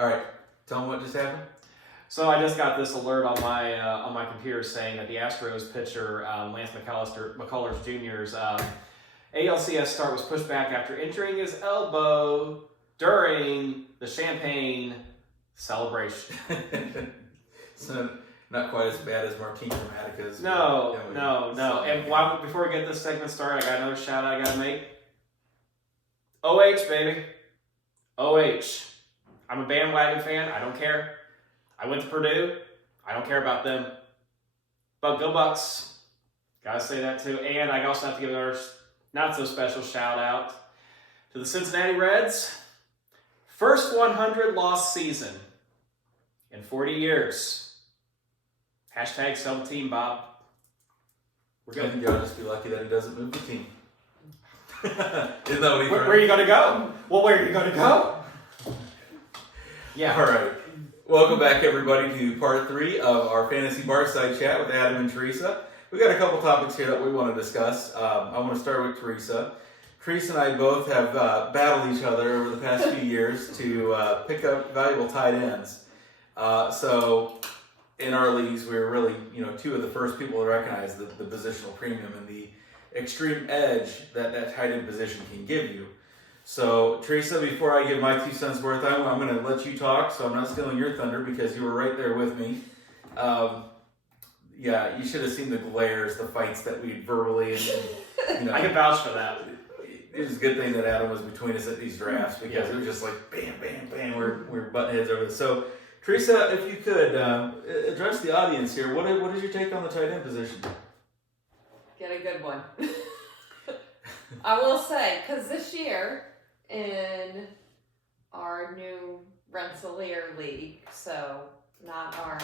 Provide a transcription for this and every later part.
All right, tell them what just happened. So I just got this alert on my computer saying that the Astros pitcher Lance McCullers Jr.'s ALCS start was pushed back after injuring his elbow during the champagne celebration. So not quite as bad as Martin Dramatica's. No. And before we get this segment started, I got another shout out I gotta make. OH, baby. OH. I'm a bandwagon fan. I don't care. I went to Purdue. I don't care about them. But go Bucks. Gotta say that too. And I also have to give another not so special shout out to the Cincinnati Reds. First 100 loss season in 40 years. Hashtag sell the team, Bob. We're good. I think y'all just be lucky that he doesn't move the team. Isn't that what he Where are you going to go? Well, where are you going to go? Yeah. All right. Welcome back, everybody, to part 3 of our Fantasy Barside Chat with Adam and Theresa. We got a couple topics here that we want to discuss. I want to start with Theresa. Theresa and I both have battled each other over the past few years to pick up valuable tight ends. So in our leagues, we were really, two of the first people to recognize the positional premium and the extreme edge that tight end position can give you. So, Theresa, before I give my 2 cents worth, I'm going to let you talk, so I'm not stealing your thunder because you were right there with me. Yeah, you should have seen the glares, the fights that we verbally and I can vouch for that. It was a good thing that Adam was between us at these drafts because it was just like bam, bam, bam. We're butting heads over this. So, Theresa, if you could address the audience here, what is your take on the tight end position? Get a good one. I will say, because this year in our new Rensselaer League, so not our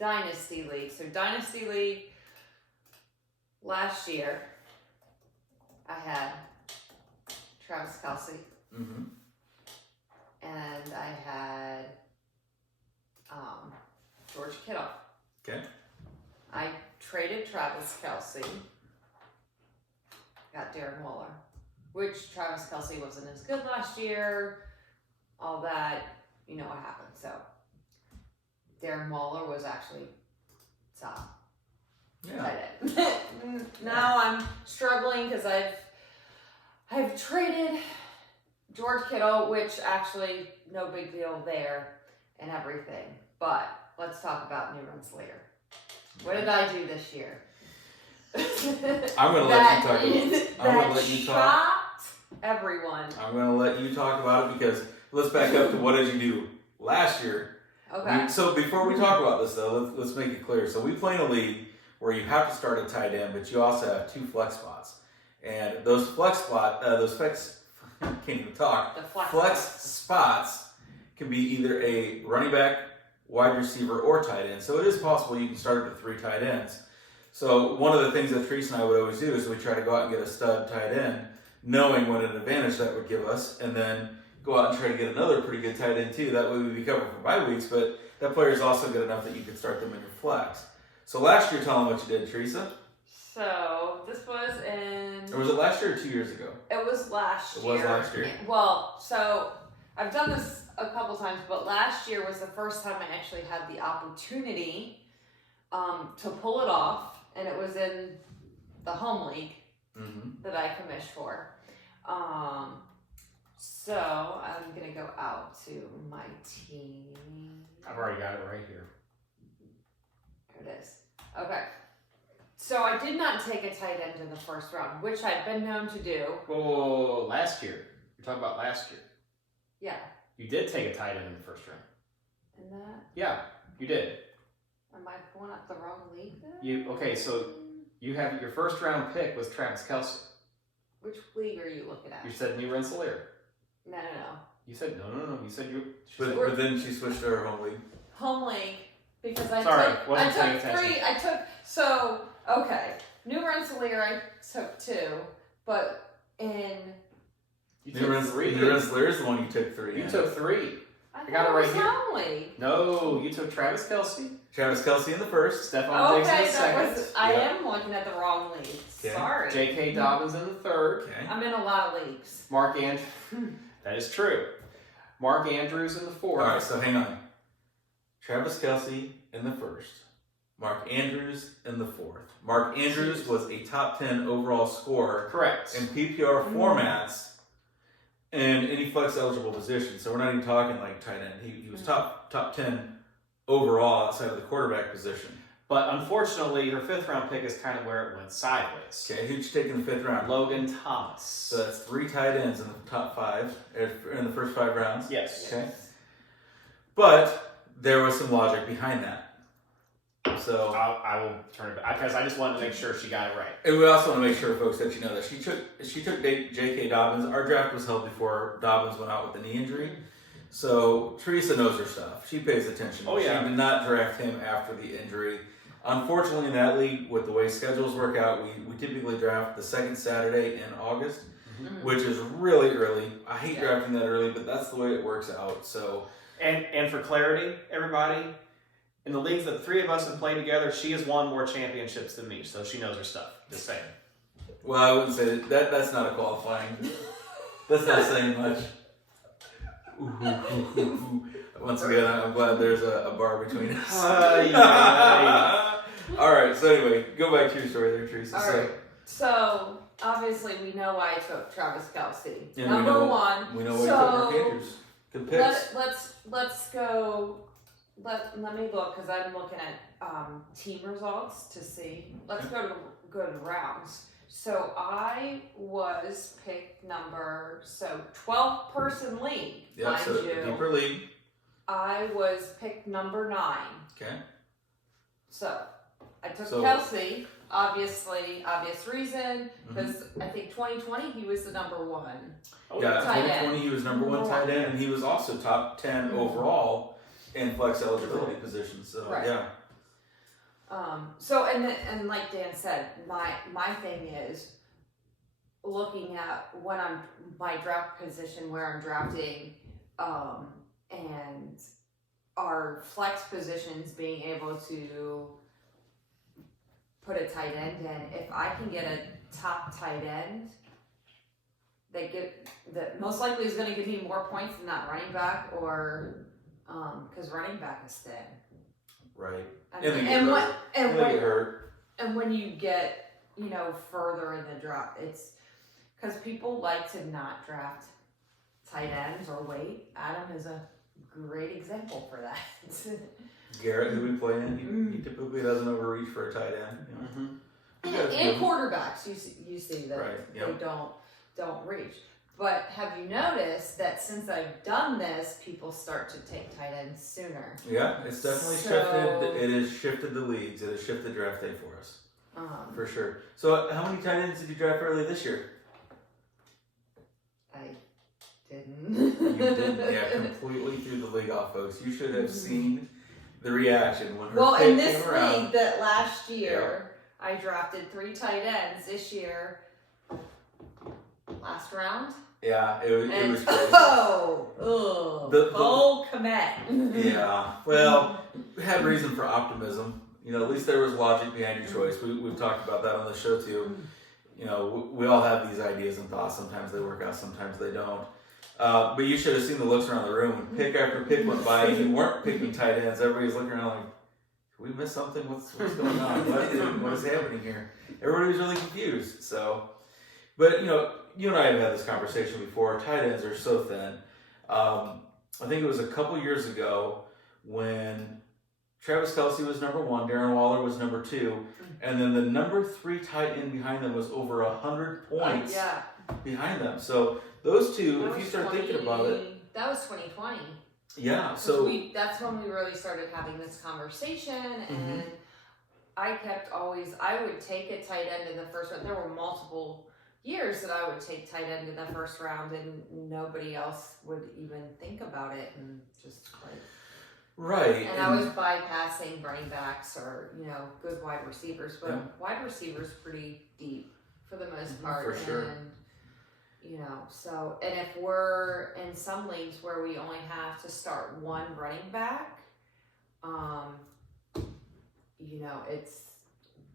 Dynasty League. So Dynasty League, last year, I had Travis Kelce. Mm-hmm. And I had George Kittle. Okay. I traded Travis Kelce. Got Darren Waller, which Travis Kelce wasn't as good last year. All that, you know what happened. So Darren Waller was actually top. Yeah. Now I'm struggling because I've traded George Kittle, which actually no big deal there and everything. But let's talk about New Rensselaer. What did I do this year? I'm going to let you talk. I'm going to let you talk. Shocked everyone. I'm going to let you talk about it because let's back up to what did you do last year. Okay. So before we talk about this though, let's make it clear. So we play in a league where you have to start a tight end, but you also have 2 flex spots, and those flex can't even talk. The Flex spots can be either a running back, wide receiver, or tight end. So it is possible you can start with 3 tight ends. So one of the things that Theresa and I would always do is we try to go out and get a stud tight end, knowing what an advantage that would give us, and then go out and try to get another pretty good tight end too. That way we'd be covered for bye weeks, but that player is also good enough that you could start them in your flex. So last year, tell them what you did, Theresa. So this was in... Or was it last year or 2 years ago? It was last year. It was last year. Well, so I've done this a couple times, but last year was the first time I actually had the opportunity to pull it off, and it was in the home league that I commissioned for. So I'm going to go out to my team. I've already got it right here. There it is. Okay. So I did not take a tight end in the first round, which I've been known to do. Whoa, last year. You're talking about last year. Yeah. You did take a tight end in the first round. And that? Yeah, you did. Am I going up the wrong league then? Okay, so you have your first round pick was Travis Kelce. Which league are you looking at? You said New Rensselaer. No. You said no. You said you. But then she switched to her home league. Home league, because I Sorry, took wasn't paying attention. Okay. New Rensselaer I took 2, but in New Rensselaer is the one you took 3. You took 3. I got it right was here. home league. No, you took Travis Kelce. Travis Kelce in the first. Stephon Diggs in Okay, the second. I am looking at the wrong league. Okay. Sorry. J.K. Dobbins in the third. Okay. I'm in a lot of leagues. Mark Andrews. That is true. Mark Andrews in the 4th. All right, so hang on. Travis Kelce in the 1st. Mark Andrews in the 4th. Mark Andrews was a top 10 overall scorer. Correct. In PPR formats and any flex eligible position. So we're not even talking like tight end. He was top 10 overall outside of the quarterback position. But unfortunately, her 5th round pick is kind of where it went sideways. Okay, who'd you take in the 5th round? Logan Thomas. So that's 3 tight ends in the top 5, in the first 5 rounds. Yes. Okay. But there was some logic behind that. So I will turn it back because I just wanted to make sure she got it right. and we also want to make sure, folks, that you know that she took J.K. Dobbins. Our draft was held before Dobbins went out with the knee injury. So Theresa knows her stuff. She pays attention. Oh, yeah. She did not draft him after the injury. Unfortunately, in that league, with the way schedules work out, we typically draft the second Saturday in August, which is really early. I hate drafting that early, but that's the way it works out. So And for clarity, everybody, in the leagues that the 3 of us have played together, she has won more championships than me, so she knows her stuff. Just saying. well, I wouldn't say that. That's not a qualifying. That's not saying much. Once again, I'm glad there's a bar between us. All right. So anyway, go back to your story there, Theresa. All right. So obviously we know why I took Travis Kelce. Yeah, Number 1. We know why you took Mark Andrews. Good picks. Let's go. Let me look because I'm looking at team results to see. Let's go to good rounds. So I was picked number 12 person league. Yeah, mind so you. deeper league. I was picked number 9. Okay. So I took So- Kelce, obviously, obvious reason, because I think 2020 he was the number 1. Yeah, tight 2020 he was number 1 tight end, and he was also top 10 overall in flex eligibility positions. So Right. yeah. So and like Dan said, my thing is looking at when I'm my draft position where I'm drafting, and our flex positions being able to put a tight end in. If I can get a top tight end that most likely is going to give me more points than that running back, or because running back is thin. Right. And when you get further in the draft, it's because people like to not draft tight ends or wait. Adam is a great example for that. Garrett, who we play in, he typically doesn't overreach for a tight end. You know. And quarterbacks, you see that Right, they don't reach. But have you noticed that since I've done this, people start to take tight ends sooner? Yeah, it's definitely shifted. It has shifted the leagues. It has shifted draft day for us. For sure. So how many tight ends did you draft early this year? I didn't. You didn't. Yeah, completely threw the league off, folks. You should have seen the reaction when her pick in this came around. league that last year, I drafted 3 tight ends. This year, last round. Yeah, it was crazy. Cole Kmet. Yeah, well, we had reason for optimism. At least there was logic behind your choice. We've talked about that on the show too. We all have these ideas and thoughts. Sometimes they work out, sometimes they don't. But you should have seen the looks around the room when pick after pick went by and you weren't picking tight ends. Everybody's looking around like, did we miss something? What's going on? What is happening here? Everybody was really confused. So, but you and I have had this conversation before. Tight ends are so thin. I think it was a couple years ago when Travis Kelce was number 1, Darren Waller was number 2, and then the number 3 tight end behind them was over 100 points behind them. So those two, if you start thinking about it, that was 2020. Yeah. So that's when we really started having this conversation, and I would take a tight end in the first round. There were multiple years that I would take tight end in the first round, and nobody else would even think about it, and just like. Right. And I was bypassing running backs or, good wide receivers, but wide receivers pretty deep for the most part. For sure. And, so, and if we're in some leagues where we only have to start 1 running back, it's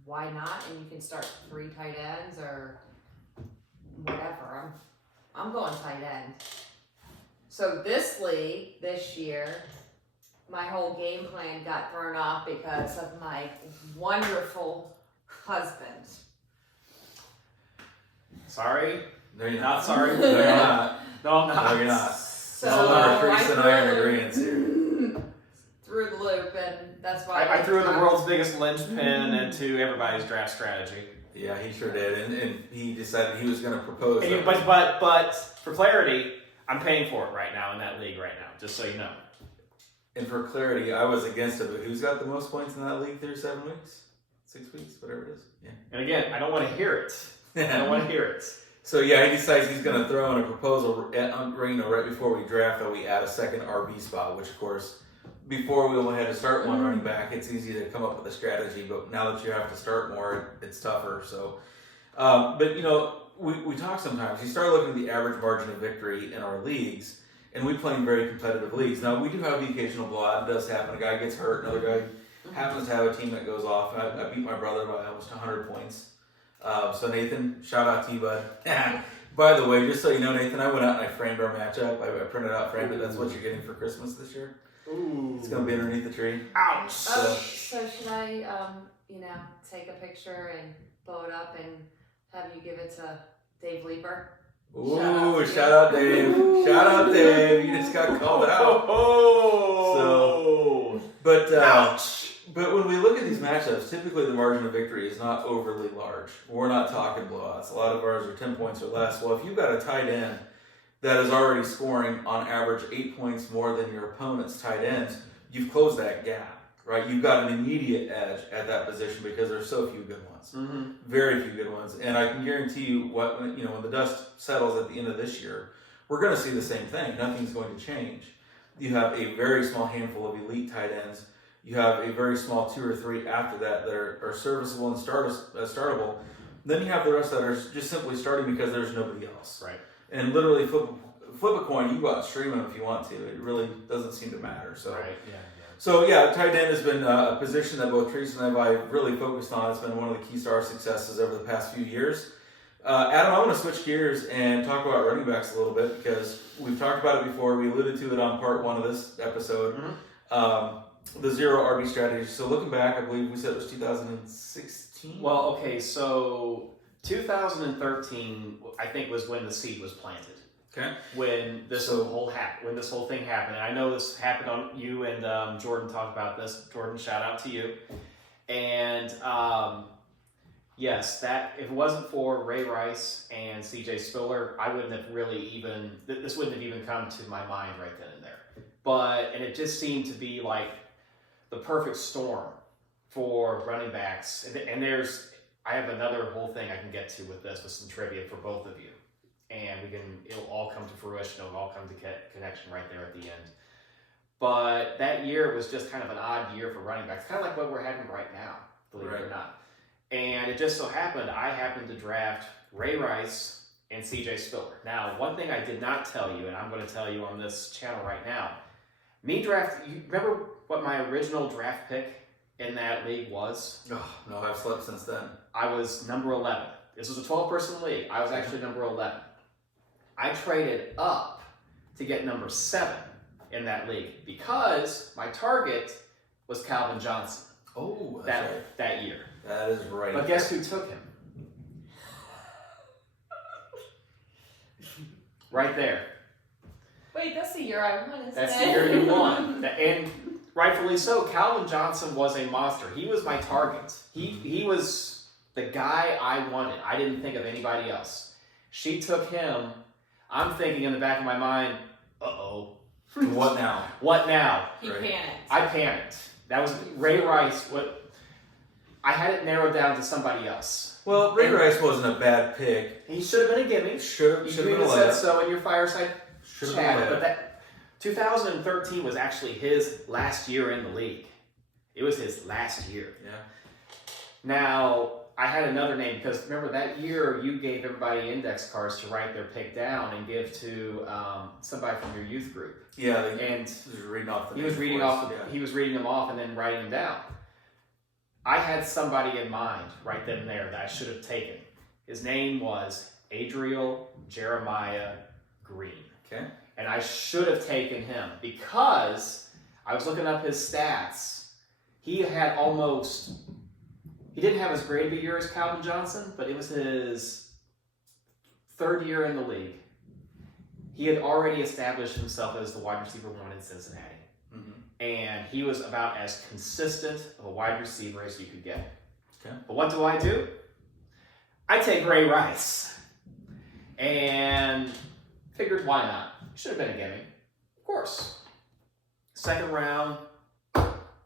why not? And you can start 3 tight ends or whatever. I'm going tight end. So this league, this year, my whole game plan got thrown off because of my wonderful husband. Sorry. No, you're Not sorry. No, you're not. No, I'm not. No, you're not. So Teresa and I are in agreement here. threw the loop, and that's why I threw the world's biggest linchpin into everybody's draft strategy. Yeah, he sure did, and he decided he was going to propose. And but for clarity, I'm paying for it right now in that league right now, just so you know. And for clarity, I was against it, but who's got the most points in that league through 7 weeks? 6 weeks? Whatever it is. Yeah. And again, I don't want to hear it. I don't want to hear it. So yeah, he decides he's going to throw in a proposal right before we draft that we add a second RB spot, which of course, before we only had to start one running back, it's easy to come up with a strategy, but now that you have to start more, it's tougher. So, but you know, we talk sometimes, you start looking at the average margin of victory in our leagues, and we play in very competitive leagues. Now, we do have the occasional blowout. It does happen. A guy gets hurt, another guy happens to have a team that goes off. And I beat my brother by almost 100 points. So Nathan, shout out to you, bud. By the way, just so you know, Nathan, I went out and I framed our matchup. I printed out, framed it. That's what you're getting for Christmas this year. Ooh. It's going to be underneath the tree. Ouch. So should I, take a picture and blow it up and have you give it to Dave Leeper? Ooh, shout out Dave. Shout out Dave. You just got called out. Oh. But when we look at these matchups, typically the margin of victory is not overly large. We're not talking blowouts. A lot of ours are 10 points or less. Well, if you've got a tight end that is already scoring on average 8 points more than your opponent's tight ends, you've closed that gap, right? You've got an immediate edge at that position because there's so few good ones. Mm-hmm. Very few good ones. And I can guarantee you when the dust settles at the end of this year, we're going to see the same thing. Nothing's going to change. You have a very small handful of elite tight ends. You have a very small 2 or 3 after that are serviceable and startable. Then you have the rest that are just simply starting because there's nobody else. Right. And literally flip a coin. You go out and stream them if you want to. It really doesn't seem to matter. So. Right. Yeah. So yeah, tight end has been a position that both Theresa and I have really focused on. It's been one of the keys to our successes over the past few years. Adam, I want to switch gears and talk about running backs a little bit because we've talked about it before. We alluded to it on part 1 of this episode. Mm-hmm. The zero RB strategy. So looking back, I believe we said it was 2016. Well, okay, so 2013, I think, was when the seed was planted. Okay. When this whole thing happened, and I know this happened on you and Jordan talked about this. Jordan, shout out to you. And yes, that if it wasn't for Ray Rice and C.J. Spiller, I wouldn't have really this wouldn't have even come to my mind right then and there. And it just seemed to be like the perfect storm for running backs. And I have another whole thing I can get to with some trivia for both of you. And it'll all come to fruition. It'll all come to connection right there at the end. But that year was just kind of an odd year for running backs, kind of like what we're having right now, believe it or not. And it just so happened, I happened to draft Ray Rice and C.J. Spiller. Now, one thing I did not tell you, and I'm going to tell you on this channel right now, you remember what my original draft pick in that league was? Oh, no, I've slept since then. I was number 11. This was a 12-person league. I was actually number 11. I traded up to get number 7 in that league because my target was Calvin Johnson. Oh, that's right. That year. That is right. But guess who took him? Right there. Wait, that's the year I won, isn't That's it? the year you won. And rightfully so. Calvin Johnson was a monster. He was my target. He was the guy I wanted. I didn't think of anybody else. She took him. I'm thinking in the back of my mind, uh-oh. What now? What now? He panicked. I panicked. That was Ray Rice. I had it narrowed down to somebody else. Well, Ray Rice wasn't a bad pick. He should have been a gimme. Should have been a said layup. so in your fireside Should have been a chat. layup. But that 2013 was actually his last year in the league. It was his last year. Yeah. Now, I had another name because remember that year you gave everybody index cards to write their pick down and give to somebody from your youth group. Yeah, and he was reading off the he was reading them off and then writing them down. I had somebody in mind right then and there that I should have taken. His name was Adriel Jeremiah Green. Okay. And I should have taken him because I was looking up his stats. He didn't have as great of a year as Calvin Johnson, but it was his third year in the league. He had already established himself as the wide receiver 1 in Cincinnati. And he was about as consistent of a wide receiver as you could get. Okay. But what do? I take Ray Rice. And figured, why not? Should have been a gimme. Of course. Second round,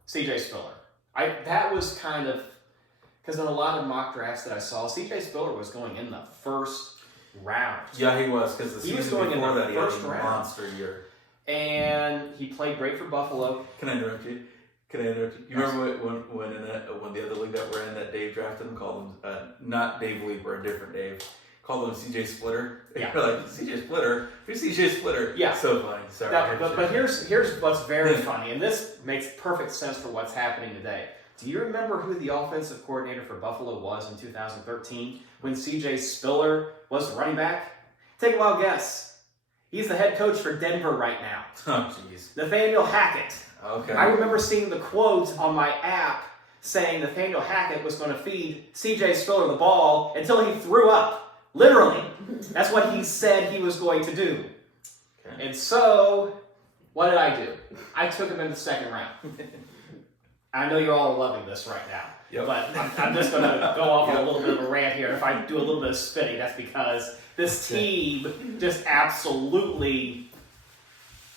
CJ Spiller. That was kind of, because in a lot of mock drafts that I saw, CJ Spiller was going in the first round. Yeah, he was, because the season before that he had a monster year. And he played great for Buffalo. Can I interrupt you? You remember when the other league that we're in, that Dave drafted him, called him, not Dave Leeper, a different Dave, called him CJ Splitter? Yeah. You're like, CJ Splitter? Who's CJ Splitter? Yeah. So funny. Sorry. Now, but here's what's very funny, and this makes perfect sense for what's happening today. Do you remember who the offensive coordinator for Buffalo was in 2013 when CJ Spiller was the running back? Take a wild guess. He's the head coach for Denver right now. Oh, jeez. Nathaniel Hackett. Okay. I remember seeing the quote on my app saying Nathaniel Hackett was going to feed CJ Spiller the ball until he threw up. Literally. That's what he said he was going to do. Okay. And so, what did I do? I took him in the second round. I know you're all loving this right now. Yep. But I'm just going to go off on a little bit of a rant here. If I do a little bit of spinning, that's because this team just absolutely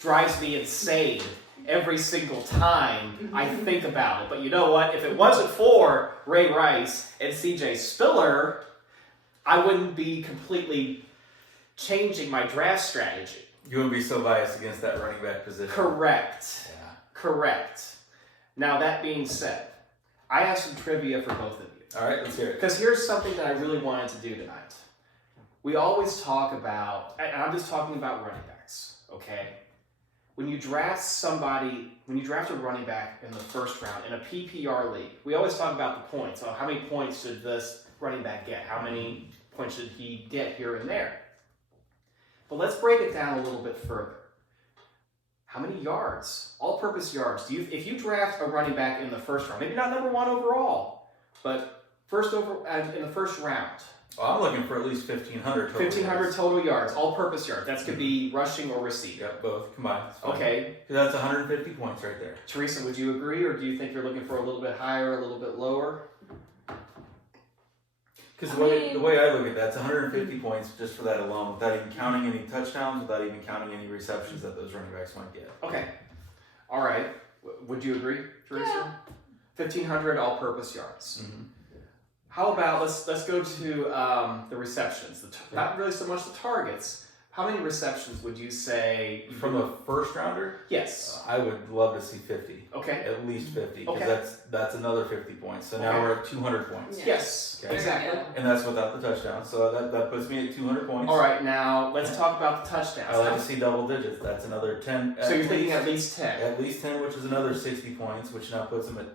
drives me insane every single time I think about it. But you know what? If it wasn't for Ray Rice and CJ Spiller, I wouldn't be completely changing my draft strategy. You wouldn't be so biased against that running back position. Correct. Yeah. Correct. Now, that being said, I have some trivia for both of you. All right, let's hear it. Because here's something that I really wanted to do tonight. We always talk about, and I'm just talking about running backs, okay? When you draft a running back in the first round in a PPR league, we always talk about the points. So how many points should this running back get? How many points should he get here and there? But let's break it down a little bit further. How many yards, all-purpose yards, if you draft a running back in the first round, maybe not number 1 overall, but in the first round? Well, I'm looking for at least 1,500 total 1,500 total yards, all-purpose yards. That could be rushing or receiving. Yep, both combined. Okay. That's 150 points right there. Theresa, would you agree, or do you think you're looking for a little bit higher, a little bit lower? Because the way I look at that, it's 150 points just for that alone, without even counting any touchdowns, without even counting any receptions that those running backs might get. Okay. All right. Would you agree, Theresa? Yeah. 1,500 all-purpose yards. Mm-hmm. How about let's go to the receptions. Not really so much the targets. How many receptions would you say from a first rounder? Yes. I would love to see 50. Okay. At least 50, because Okay. that's another 50 points. So now we're at 200 points. Yeah. Yes. Okay. Exactly. And that's without the touchdown. So that puts me at 200 points. All right. Now let's talk about the touchdowns. I like to see double digits. That's another 10. So you're thinking at least 10. At least 10, which is another 60 points, which now puts them at,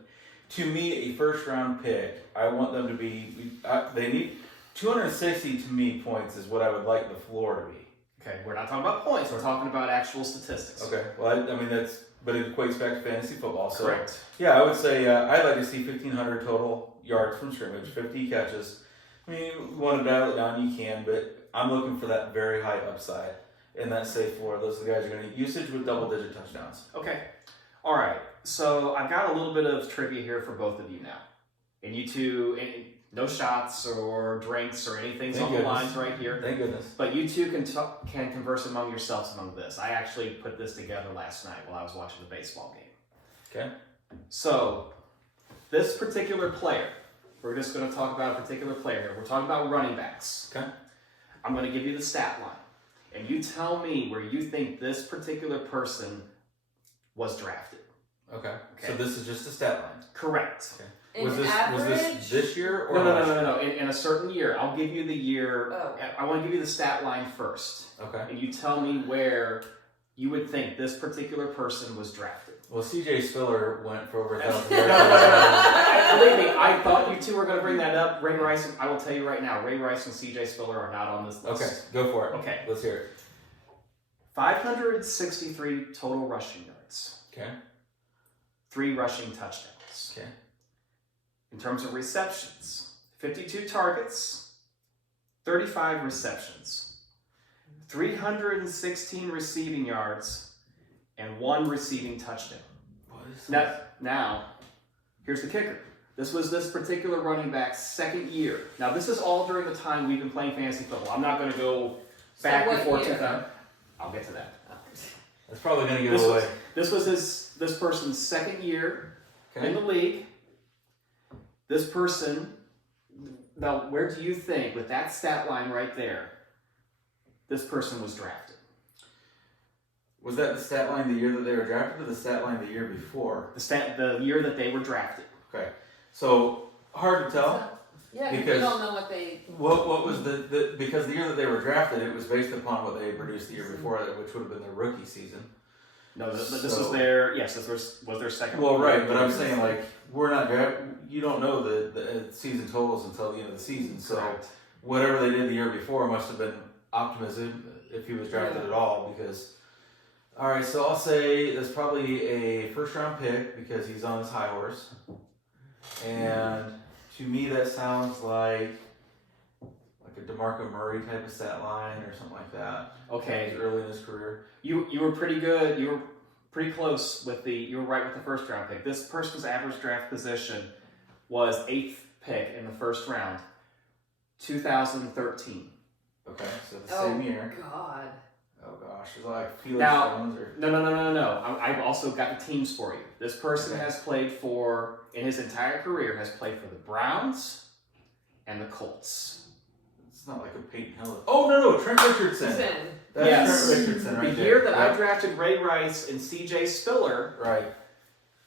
to me, a first round pick. I want them to be, they need 260 to me points is what I would like the floor to be. Okay, we're not talking about points. We're talking about actual statistics. Okay, well, I mean, but it equates back to fantasy football. So, correct. Yeah, I would say I'd like to see 1,500 total yards from scrimmage, 50 catches. I mean, you want to dial it down, you can, but I'm looking for that very high upside in that safe floor. Those are the guys who are going to get usage with double-digit touchdowns. Okay. All right. So I've got a little bit of trivia here for both of you now. And you two, no shots or drinks or anything on the lines right here. Thank goodness. But you two can converse among yourselves among this. I actually put this together last night while I was watching the baseball game. Okay. So this particular player, we're just going to talk about a particular player here. We're talking about running backs. Okay. I'm going to give you the stat line. And you tell me where you think this particular person was drafted. Okay. So this is just a stat line. Correct. Okay. Was this year or No. In a certain year. I'll give you the year. Oh. I want to give you the stat line first. Okay. And you tell me where you would think this particular person was drafted. Well, CJ Spiller went for over 1,000 No. yards. Believe me, I thought you two were going to bring that up. Ray Rice, I will tell you right now, Ray Rice and CJ Spiller are not on this list. Okay, go for it. Okay. Let's hear it. 563 total rushing yards. Okay. 3 rushing touchdowns. Okay. In terms of receptions, 52 targets, 35 receptions, 316 receiving yards, and 1 receiving touchdown. What is Now, here's the kicker. This was this particular running back's second year. Now, this is all during the time we've been playing fantasy football. I'm not going to go back what before year? 2000. I'll get to that. That's probably going to give away. This was this person's second year in Okay. the league. This person, now where do you think, with that stat line right there, this person was drafted? Was that the stat line the year that they were drafted, or the stat line the year before? The year that they were drafted. Okay. So hard to tell. Yeah, because Because- we don't know what they. What was the because the year that they were drafted, it was based upon what they had produced the year before, which would have been their rookie season. No, this So- was their was their second. Well, right, but I'm saying like we're not you don't know the season totals until the end of the season. So Correct. whatever they did the year before must have been optimism if he was drafted at all. Because all right, so I'll say there's probably a first round pick because he's on his high horse, and to me that sounds like a DeMarco Murray type of stat line or something like that. Okay, He's early in his career. you were pretty good. You were pretty close with you were right with the first round pick. This person's average draft position was 8th pick in the first round, 2013. Okay, so the same year. God. Oh gosh, is it like Felix Now- Jones or No. I've also got the teams for you. This person Okay. has played for, in his entire career, has played for the Browns and the Colts. it's not like a Peyton Hill. Oh no, Trent Richardson. Listen, That's Yes. Trent Richardson right The there. year that I Yep. drafted Ray Rice and C.J. Spiller, Right.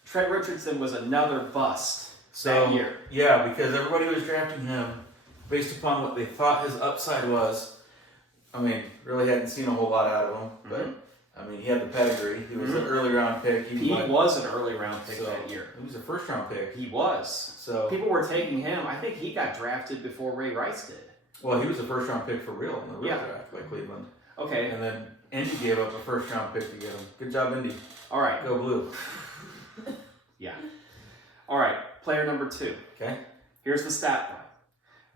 Trent Richardson was another bust So that year. yeah, because everybody was drafting him based upon what they thought his upside was. I mean, really hadn't seen a whole lot out of him, but I mean, he had the pedigree. He was an early round pick. He was an early round pick so, that year. He was a first round pick. He was. So People were taking him. I think he got drafted before Ray Rice did. well, he was a first round pick for real in the real Yeah. draft by Cleveland, Okay. and then Indy gave up a first round pick to get him. Good job, Indy. All right. Go blue. Yeah. All right. Player number 2. Okay. Here's the stat line: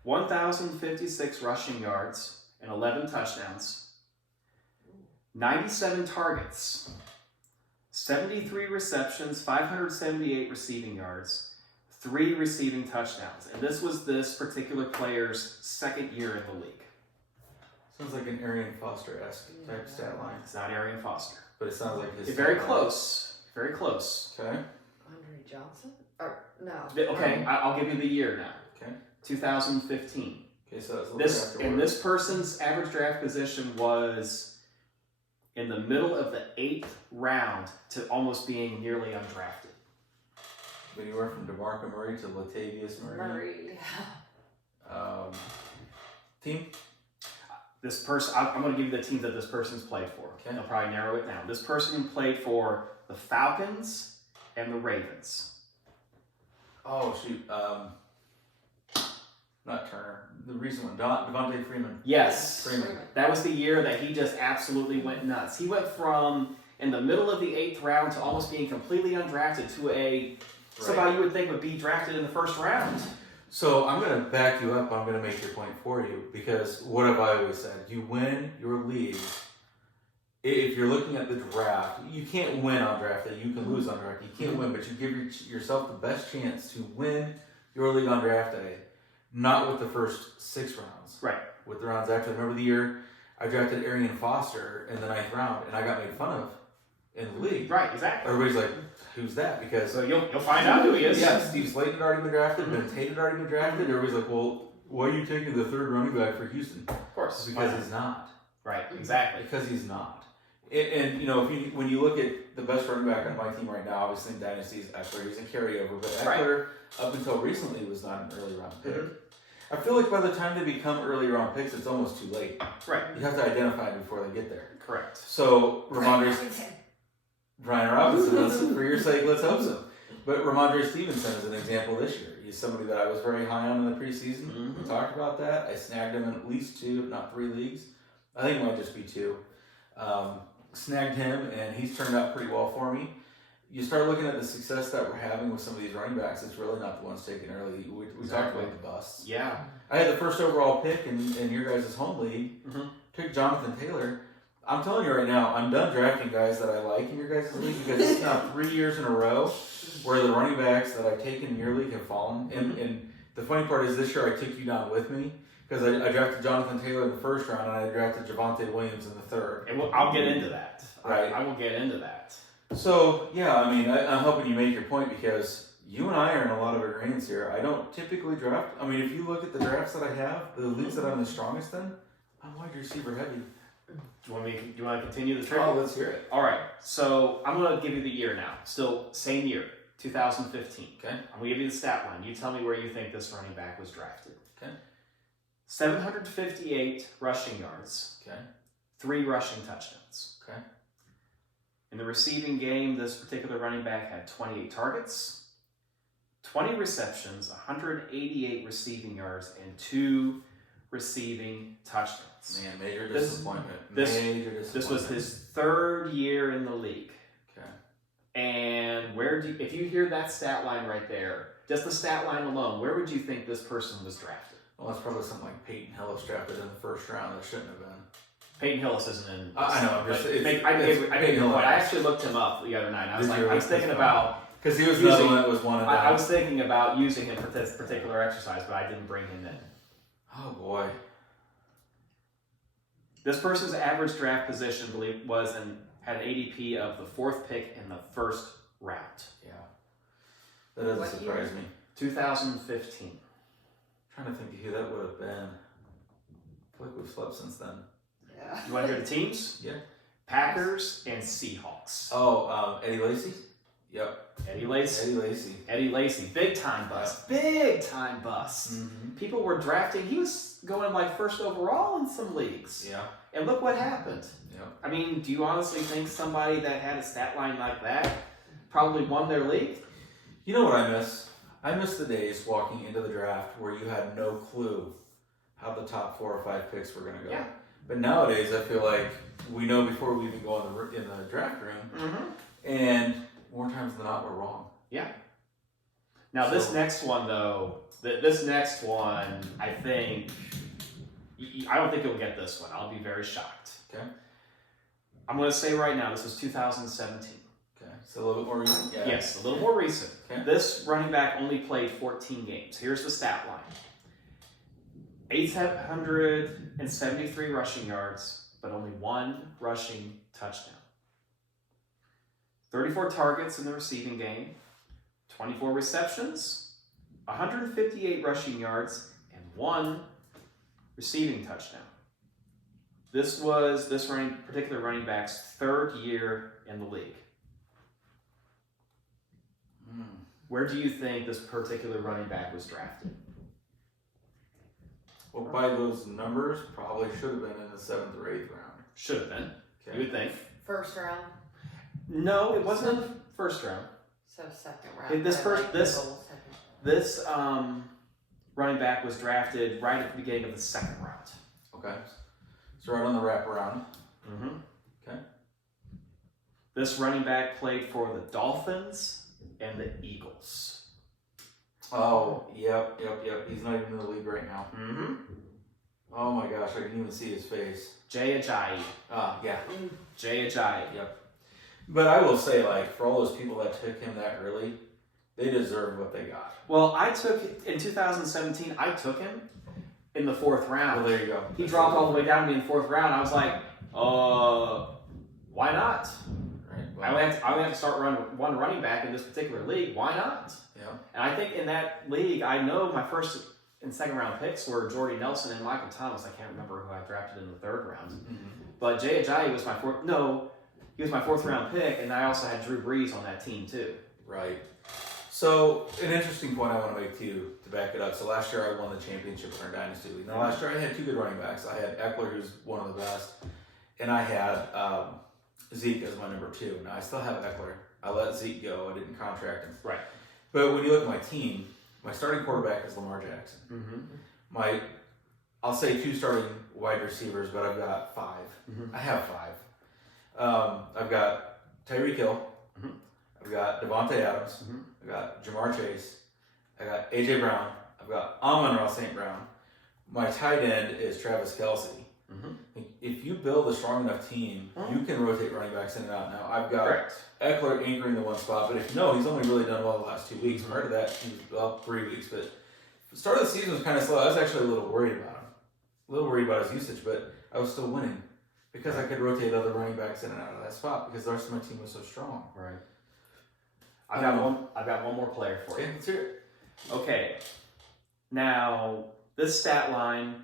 1,056 rushing yards and 11 touchdowns, 97 targets, 73 receptions, 578 receiving yards, 3 receiving touchdowns. And this was this particular player's second year in the league. Sounds like an Arian Foster-esque type stat line, It's not Arian Foster. but it sounds like his. It's very stat line. close. Very close. Okay. Andre Johnson? Or no? Okay, I'll give you the year now. Okay. 2015. Okay, so that's a little This afterward. and this person's average draft position was in the middle of the 8th round to almost being nearly undrafted. Anywhere from DeMarco Murray to Latavius Murray. Murray. Team. This person, I'm going to give you the teams that this person's played for. Okay. I'll probably narrow it down. This person played for the Falcons and the Ravens. Oh shoot. Not Turner. The recent one. Devontae Freeman. Yes, Freeman. that was the year that he just absolutely went nuts. He went from in the middle of the 8th round to almost being completely undrafted to somebody you would think would be drafted in the first round. So I'm going to back you up. I'm going to make your point for you because what have I always said? You win your league. If you're looking at the draft, you can't win on draft day. You can lose on draft day. You can't win, but you give yourself the best chance to win your league on draft day. Not with the first 6 rounds. Right. With the rounds after. Remember the year I drafted Arian Foster in the 9th round and I got made fun of in the league. Right, exactly. Everybody's like, who's that? Because So you'll find out who he is. yeah, Steve Slayton had already been drafted, Ben Tate had already been drafted. Everybody's like, well, why are you taking the 3rd running back for Houston? Of course. It's because he's not. Right, exactly. Because he's not. And you know, when you look at the best running back on my team right now, obviously in Dynasty is Eckler. He's a carryover, but Eckler, up until recently, was not an early round pick. Mhm. I feel like by the time they become early round picks, it's almost too late. Right, You have to identify them before they get there. correct. So Ramondre, Brian Robinson, for your sake, let's hope so. But Ramondre Stevenson is an example this year. He's somebody that I was very high on in the preseason. Mhm. We talked about that. I snagged him in at least 2, if not 3 leagues. I think it might just be 2. snagged him, and he's turned out pretty well for me. You start looking at the success that we're having with some of these running backs, it's really not the ones taken early. We talked Exactly. about the busts. Yeah. I had the first overall pick in your guys' home league. Mhm. Took Jonathan Taylor. I'm telling you right now, I'm done drafting guys that I like in your guys' league because it's now 3 years in a row where the running backs that I've taken in your league have fallen. And the funny part is this year I took you down with me because I drafted Jonathan Taylor in the first round and I drafted Javonte Williams in the third. And I'll get into that. Right. I will get into that. So, yeah, I mean, I'm helping you make your point because you and I are in a lot of agreements here. I don't typically draft. I mean, if you look at the drafts that I have, the leagues that I'm the strongest in, I'm wide receiver heavy. Do you want to continue the trip? Oh, let's hear it. All right. So I'm going to give you the year now. Still same year, 2015. Okay. I'm going to give you the stat line. You tell me where you think this running back was drafted. Okay. 758 rushing yards. Okay. 3 rushing touchdowns. Okay. In the receiving game, this particular running back had 28 targets, 20 receptions, 188 receiving yards, and 2 receiving touchdowns. Man, major This- disappointment. this- Major disappointment. This was his 3rd year in the league. Okay. And if you hear that stat line right there, just the stat line alone, where would you think this person was drafted? Well, it's probably something like Peyton Hillis drafted in the first round. That shouldn't have been. Peyton Hillis isn't in. I know. but I gave you a point. I actually looked him up the other night. And I was thinking about because he was using- another one that was one of I was thinking about using him for this particular exercise, but I didn't bring him in. Oh boy. This person's average draft position, I believe, had an ADP of the 4th pick in the 1st round. Yeah. That doesn't What surprise year? me. 2015. Trying to think of who that would have been. I feel like we've slept since then. Yeah. You want to hear the teams? Yeah. Packers and Seahawks. Oh, Eddie Lacy? Yep. Eddie Lacy. Eddie Lacy. Eddie Lacy. Big time bust. Big time bust. Mm-hmm. People were drafting. He was going like 1st overall in some leagues. Yeah. And look what happened. Yep. I mean, do you honestly think somebody that had a stat line like that probably won their league? You know what I miss? I miss the days walking into the draft where you had no clue how the top 4 or 5 picks were going to go. Yeah. But nowadays, I feel like we know before we even go in the draft room, Mm-hmm. and more times than not, we're wrong. Now, this So- next one, though, this next one, I think, I don't think you'll get this one. I'll be very shocked. Okay. I'm going to say right now, this was 2017. Okay. So a little bit more recent. Yeah. Yes, a little more recent. Okay. This running back only played 14 games. Here's the stat line. 873 rushing yards, but only 1 rushing touchdown. 34 targets in the receiving game, 24 receptions, 158 rushing yards, and 1 receiving touchdown. This was this particular running back's 3rd year in the league. Where do you think this particular running back was drafted? Well, by those numbers, probably should have been in the 7th or 8th round. Should have been. Okay. You would think. 1st round. No, it wasn't in the 1st round. So 2nd round. This I first- like this- the whole 2nd. This running back was drafted right at the beginning of the 2nd round. Okay. So right on the wraparound. Mm-hmm. Okay. This running back played for the Dolphins and the Eagles. Oh, yep. He's not even in the league right now. Mm-hmm. Oh my gosh, I can even see his face. Jay Ajayi. Yeah. Jay Ajayi. Yep. But I will say, like, for all those people that took him that early, they deserved what they got. Well, in 2017, I took him in the 4th round. Well, there you go. He dropped all the way down to me in the 4th round. I was like, why not? Right. I only have to start one running back in this particular league. Why not? Yeah. And I think in that league, I know my 1st and 2nd round picks were Jordy Nelson and Michael Thomas. I can't remember who I drafted in the 3rd round. Mm-hmm. But Jay Ajayi was my 4th. No, he was my 4th round pick, and I also had Drew Brees on that team too. Right. So, an interesting point I want to make too, to back it up. So, last year I won the championship in our Dynasty League. Now, last year I had 2 good running backs. I had Eckler, who's one of the best, and I had Zeke as my number 2. Now, I still have Eckler. I let Zeke go. I didn't contract him. Right. But when you look at my team, my starting quarterback is Lamar Jackson. Mm-hmm. I'll say 2 starting wide receivers, but I've got 5. Mm-hmm. I have I've got Tyreek Hill. Mhm. I've got Devontae Adams. Mhm. I've got Jamar Chase. I got AJ Brown. I've got Amon-Ra St. Brown. My tight end is Travis Kelce. Mhm. If you build a strong enough team, you can rotate running backs in and out. Now, I've got Correct. Eckler anchoring the one spot, but if you know, he's only really done well the last 2 weeks. Part of that, he was well 3 weeks, but the start of the season was kind of slow. I was actually a little worried about him, a little worried about his usage, but I was still winning because I could rotate other running backs in and out of that spot because the rest of my team was so strong. Right. I've got one more player for you. Okay, let's hear it. Okay. Now, this stat line.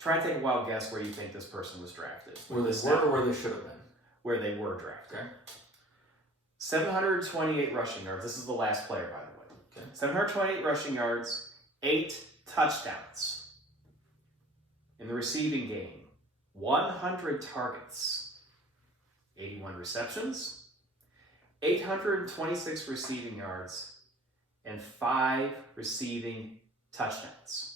Try and take a wild guess where you think this person was drafted. Where they were or where they should have been. Where they were drafted. Okay. 728 rushing yards. This is the last player, by the way. Okay. 728 rushing yards, 8 touchdowns. In the receiving game, 100 targets, 81 receptions, 826 receiving yards, and 5 receiving touchdowns.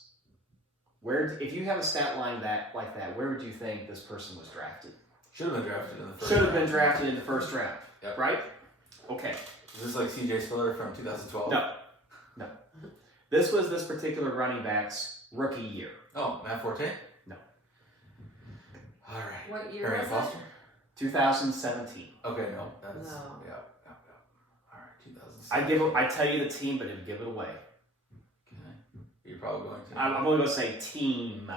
If you have a stat line like that, where would you think this person was drafted? Should have been drafted in the first Should have round. been drafted in the first round, Yep. right? Okay. Is this like CJ Spiller from 2012? No. This was this particular running back's rookie year. Oh, Matt Forte? No. All right. What year Arian was Foster? 2017. Okay, no. That's, No. Yeah. All right, 2007. I'd tell you the team, but it would give it away. Okay. You're probably going to. I'm only going to say team.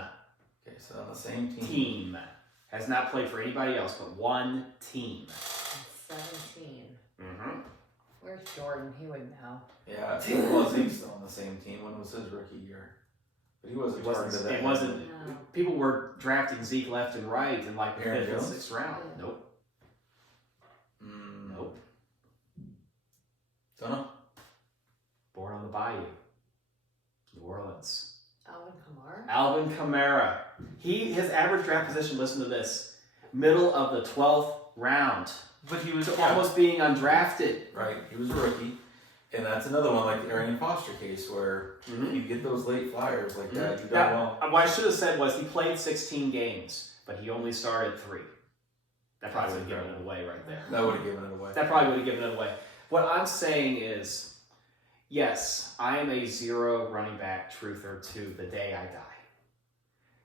Okay, so on the same team. Team. Has not played for anybody else but one team. 17. Mm-hmm. Where's Jordan? He would know. Yeah, was he still on the same team? When was his rookie year? But he wasn't targeted that. It wasn't. No. People were drafting Zeke left and right in like the Aaron 5th and Jones? 6th round. Yeah. Nope. Nope. Don't know. Born on the Bayou. New Orleans. Alvin Kamara? Alvin Kamara. His average draft position, listen to this, middle of the 12th round. But he was So almost being undrafted. right. He was a rookie, and that's another one like the Arian Foster case where you get those late flyers like that. You done well. What I should have said was he played 16 games, but he only started 3. That probably would have given it away right there. That would have given it away. That probably would have given it away. What I'm saying is, yes, I am a 0 running back truther to the day I die.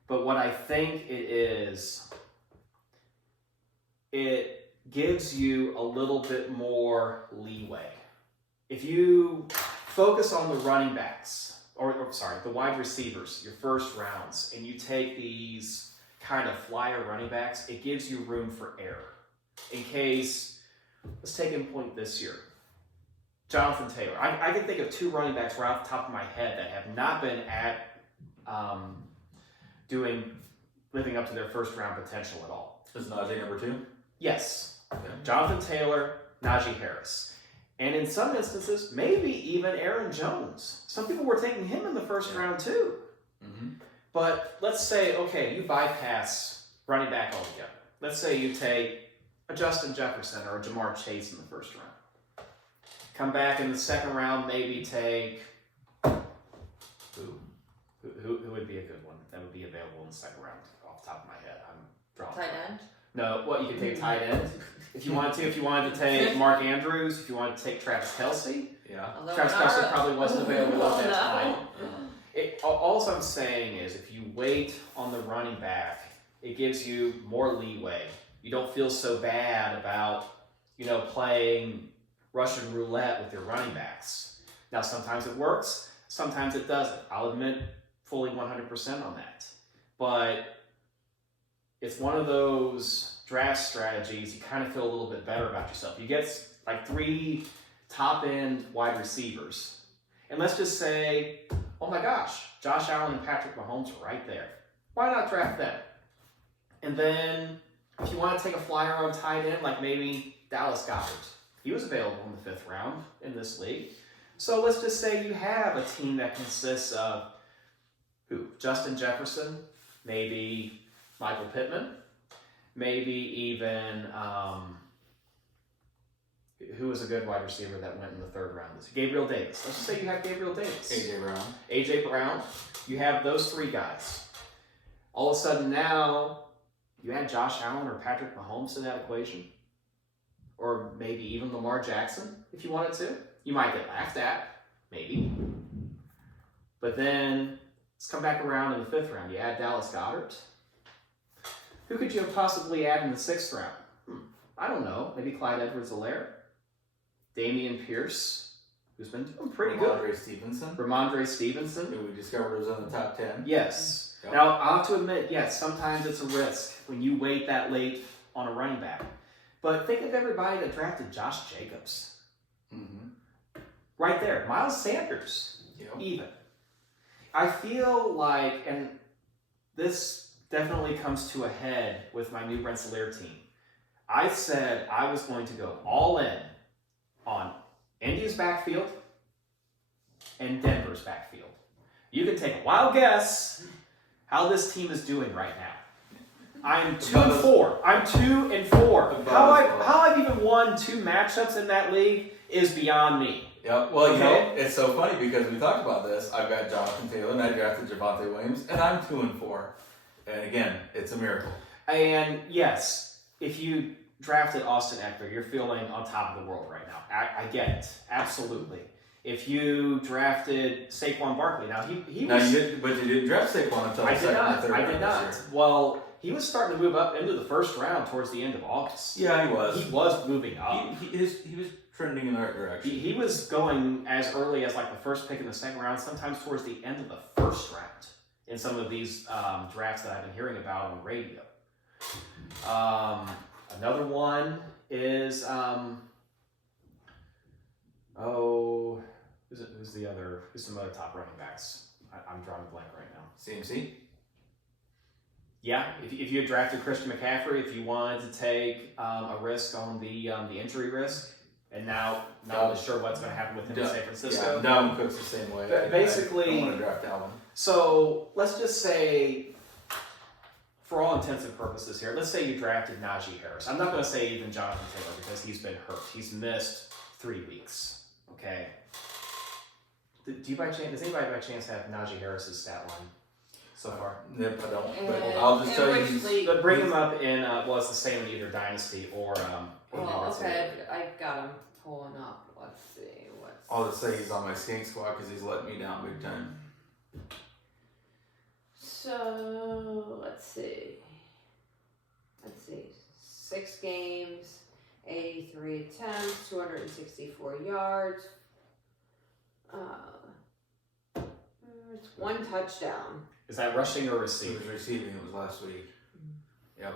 But what I think it is, it gives you a little bit more leeway. If you focus on the running backs, the wide receivers, your first rounds, and you take these kind of flyer running backs, it gives you room for error. In case, let's take in point this year. Jonathan Taylor. I can think of 2 running backs right off the top of my head that have not been at living up to their first round potential at all. Is Najee number 2? Yes. Okay. Jonathan Taylor, Najee Harris. And in some instances, maybe even Aaron Jones. Some people were taking him in the first round too. Mm-hmm. But let's say, okay, you bypass running back altogether. Let's say you take a Justin Jefferson or a Jamar Chase in the first round. Come back in the second round, maybe take who would be a good one that would be available in the second round off the top of my head. I'm drawing. Tight end? No, you could take tight end if you wanted to. If you wanted to take Mark Andrews, if you wanted to take Travis Kelce. Yeah. Although Travis Kelce probably wasn't available at that time. No. All I'm saying is if you wait on the running back, it gives you more leeway. You don't feel so bad about, playing Russian roulette with your running backs. Now, sometimes it works, sometimes it doesn't. I'll admit fully 100% on that. But it's one of those draft strategies, you kind of feel a little bit better about yourself. You get like 3 top-end wide receivers. And let's just say, oh my gosh, Josh Allen and Patrick Mahomes are right there. Why not draft them? And then if you want to take a flyer on tight end, like maybe Dallas Goedert. He was available in the 5th round in this league. So let's just say you have a team that consists of Justin Jefferson, maybe Michael Pittman, maybe even who was a good wide receiver that went in the 3rd round? Gabriel Davis. Let's just say you have Gabriel Davis. AJ Brown. You have those 3 guys. All of a sudden now, You add Josh Allen or Patrick Mahomes to that equation, or maybe even Lamar Jackson if you wanted to. You might get laughed at, maybe. But then let's come back around in the 5th round. You add Dallas Goedert. Who could you have possibly add in the 6th round? I don't know. Maybe Clyde Edwards-Helaire, Dameon Pierce, who's been doing pretty good. Ramondre Stevenson. Who we discovered was in the top 10. Yes. Yep. Now, I'll have to admit, yes, sometimes it's a risk when you wait that late on a running back. But think of everybody that drafted Josh Jacobs. Mm-hmm. Right there. Miles Sanders, Yep. even. I feel like, and this definitely comes to a head with my new Rensselaer team. I said I was going to go all in on Indy's backfield and Denver's backfield. You can take a wild guess how this team is doing right now. I'm 2-4. I'm 2-4. How I've even won 2 matchups in that league is beyond me. Yep. Well, you know, it's so funny because we talked about this. I've got Jonathan Taylor and I drafted Javonte Williams, and I'm 2-4. And again, it's a miracle. And yes, if you drafted Austin Eckler, you're feeling on top of the world right now. I get it. Absolutely. If you drafted Saquon Barkley, now he was... You didn't draft Saquon until the second or third round. I did not. Well, he was starting to move up into the 1st round towards the end of August. Yeah, he was. He was moving up. He was trending in the right direction. He was going as early as like the 1st pick in the 2nd round, sometimes towards the end of the 1st round in some of these drafts that I've been hearing about on radio. Another one is who's some other top running backs? I'm drawing a blank right now. CMC? Yeah, if you had drafted Christian McCaffrey, if you wanted to take a risk on the injury risk, and now not really sure what's going to happen with him in San Francisco. Yeah, Dalvin Cook's the same way. Basically, I don't want to draft Dalvin. So let's just say, for all intents and purposes here, let's say you drafted Najee Harris. I'm not going to say even Jonathan Taylor because he's been hurt. He's missed 3 weeks. Okay. Does anybody by chance have Najee Harris's stat line so far? Nope, I don't. But I'll just tell you. But bring him up in, it's the same in either Dynasty or. Okay, I got him pulling up. Let's see. I'll just say he's on my skank squad because he's letting me down big time. So, let's see. 6 games, 83 attempts, 264 yards. It's 1 touchdown. Is that rushing or He receiving? was receiving. It was last week. Yep.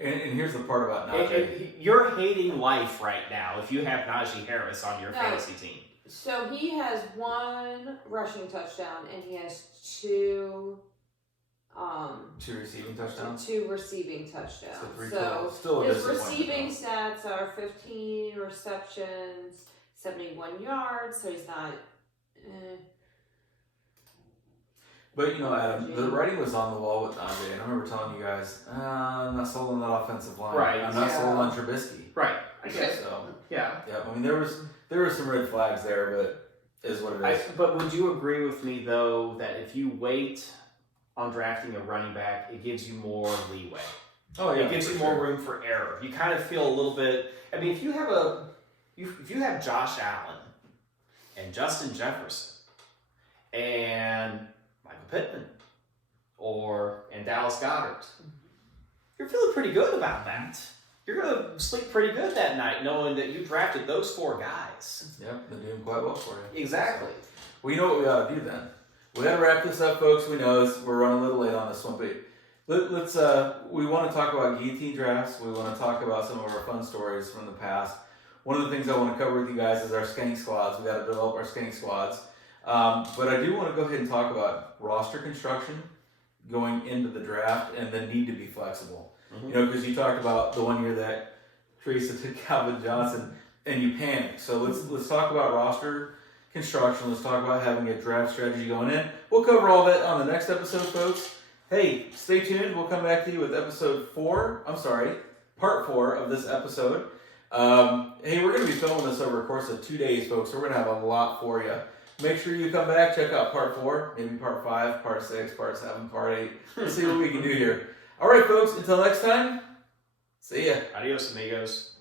And here's the part about Najee. You're hating life right now if you have Najee Harris on your fantasy team. So he has 1 rushing touchdown and he has 2 receiving touchdowns. 2 receiving touchdowns. So still a his disappointment, receiving stats are 15 receptions, 71 yards. So he's not. But Adam, the writing was on the wall with Najee, and I remember telling you guys, I'm not sold on that offensive line. Right. I'm not sold on Trubisky. Right. I guess. So Yeah. I mean, there were some red flags there, but it is what it is. But would you agree with me though that if you wait on drafting a running back, it gives you more leeway? Oh yeah, it gives you more room for error. You kind of feel a little bit. I mean, if you have Josh Allen and Justin Jefferson and Michael Pittman and Dallas Goedert, you're feeling pretty good about that. You're going to sleep pretty good that night knowing that you drafted those 4 guys. Yep, they're doing quite well for you. Exactly. Well, you know what we ought to do then? We got to wrap this up, folks. We know we're running a little late on this one, but let's. We want to talk about guillotine drafts. We want to talk about some of our fun stories from the past. One of the things I want to cover with you guys is our skank squads. We got to develop our skank squads. But I do want to go ahead and talk about roster construction going into the draft and the need to be flexible. Mm-hmm. Because you talked about the one year that Theresa took Calvin Johnson and you panicked. So let's talk about roster construction. Let's talk about having a draft strategy going in. We'll cover all that on the next episode, folks. Hey, stay tuned. We'll come back to you with part 4 of this episode. Hey, we're going to be filming this over a course of 2 days, folks. So we're going to have a lot for you. Make sure you come back, check out part 4, maybe part 5, part 6, part 7, part 8. Let's see what we can do here. All right, folks. Until next time. See ya. Adios, amigos.